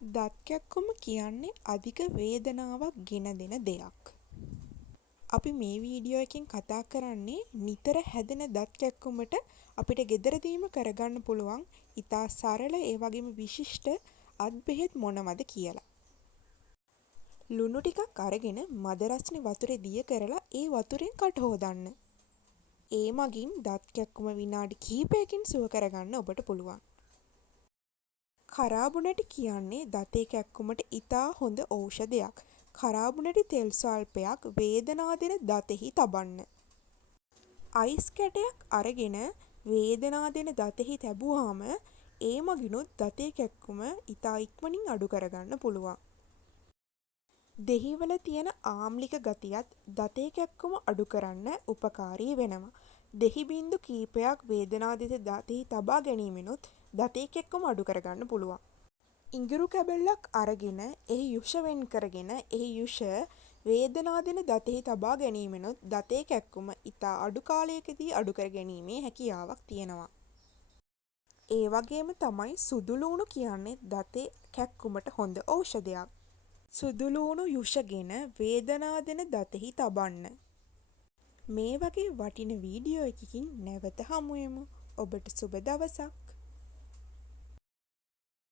දත් කැක්කුම කියන්නේ අධික වේදනාවක් ගෙන දෙන දෙයක්. අපි මේ වීඩියෝ එකෙන් කතා කරන්නේ නිතර හැදෙන දත් කැක්කුමට අපිට ගෙදරදීම කරගන්න පුළුවන් ඉතා සරල ඒ වගේම විශිෂ්ට අත් බෙහෙත් මොනවද කියලා. ලුණු ටිකක් අරගෙන මද රස්නේ වතුරේ දිය කරලා ඒ වතුරෙන් කට හොදන්න. ඒ මගින් දත් කැක්කුම විනාඩි කිහිපයකින් සුව කරගන්න ඔබට පුළුවන්. කරාබුණටි කියන්නේ දතේ කැක්කුමට ඉතා හොඳ ඖෂධයක්. කරාබුණටි තෙල් ස්වල්පයක් වේදනා දෙන දතෙහි තබන්න. අයිස් කැටයක් අරගෙන වේදනා දෙන දතෙහි තැබුවාම ඒ මගිනුත් දතේ කැක්කුම ඉතා ඉක්මනින් අඩු කරගන්න පුළුවන්. දෙහිවල තියෙන ආම්ලික ගතියත් දතේ කැක්කුම අඩු කරන්න උපකාරී වෙනවා. දෙහි බින්දු කීපයක් වේදනා දෙන දතෙහි තබා ගැනීමෙනුත් දතේ කැක්කුම අඩු කරගන්න පුළුවන්. ඉඟුරු කැබැල්ලක් අරගෙන එහි යුෂ වෙන් කරගෙන එහි යුෂ වේදනා දෙන දතෙහි තබා ගැනීමෙනුත් දතේ කැක්කුම ඉතා අඩු කාලයකදී අඩු කර ගැනීමේ හැකියාවක් තියෙනවා. ඒ වගේම තමයි සුදුලූණු කියන්නේ දතේ කැක්කුමට හොඳ ඖෂධයක්. සුදුලූණු යුෂගෙන වේදනා දෙන දතෙහි තබන්න. මේ වගේ වටින වීඩියෝ එකකින් නැවත හමුවෙමු. ඔබට සුබ දවසක්.